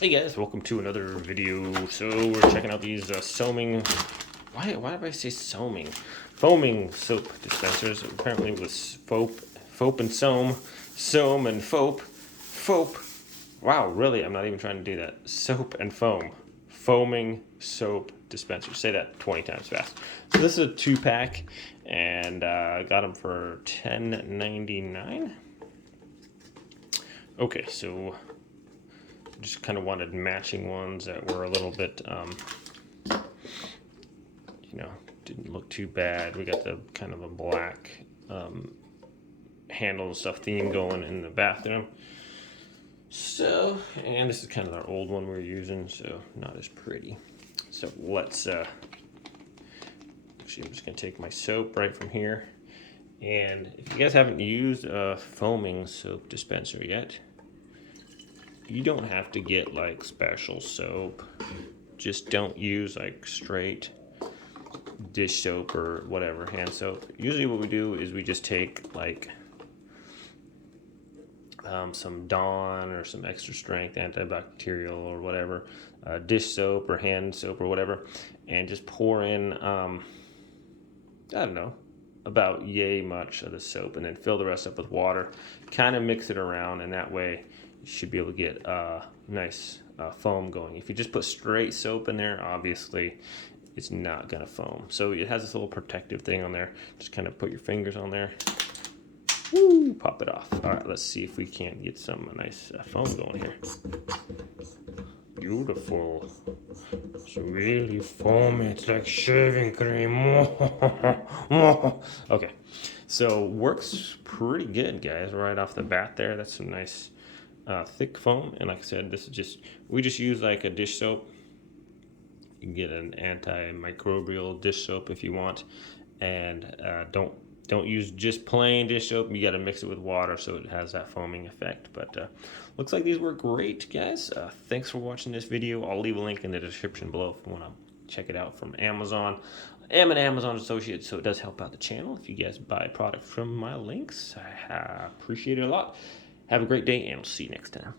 Hey guys, welcome to another video. So we're checking out these soaming. Why did I say soaming? Foaming soap dispensers. Apparently with foap and soam and foap. Wow, really? I'm not even trying to do that. Soap and foam, foaming soap dispenser. Say that 20 times fast. So this is a 2-pack, and I got them for $10.99. Okay, so just kind of wanted matching ones that were a little bit, didn't look too bad. We got the kind of a black handle and stuff theme going in the bathroom. So, and this is kind of our old one we're using, so not as pretty. So let's, actually I'm just gonna take my soap right from here. And if you guys haven't used a foaming soap dispenser yet, you don't have to get like special soap. Just don't use like straight dish soap or whatever, hand soap. Usually what we do is we just take like some Dawn or some extra strength antibacterial or whatever, dish soap or hand soap or whatever, and just pour in, I don't know, about yay much of the soap, and then fill the rest up with water. Kind of mix it around, and that way you should be able to get nice foam going. If you just put straight soap in there, obviously it's not gonna foam. So it has this little protective thing on there. Just kind of put your fingers on there. Woo, pop it off. All right, let's see if we can't get some nice foam going here. Beautiful. It's really foamy. It's like shaving cream. Okay, so works pretty good, guys. Right off the bat there, that's some nice thick foam. And like I said, this is we just use like a dish soap. You can get an antimicrobial dish soap if you want, and don't use just plain dish soap. You got to mix it with water so it has that foaming effect. But looks like these work great, guys. Thanks for watching this video. I'll leave a link in the description below if you want to check it out from Amazon. I am an Amazon associate, so it does help out the channel if you guys buy a product from my links. I appreciate it a lot. Have a great day, and I'll see you next time.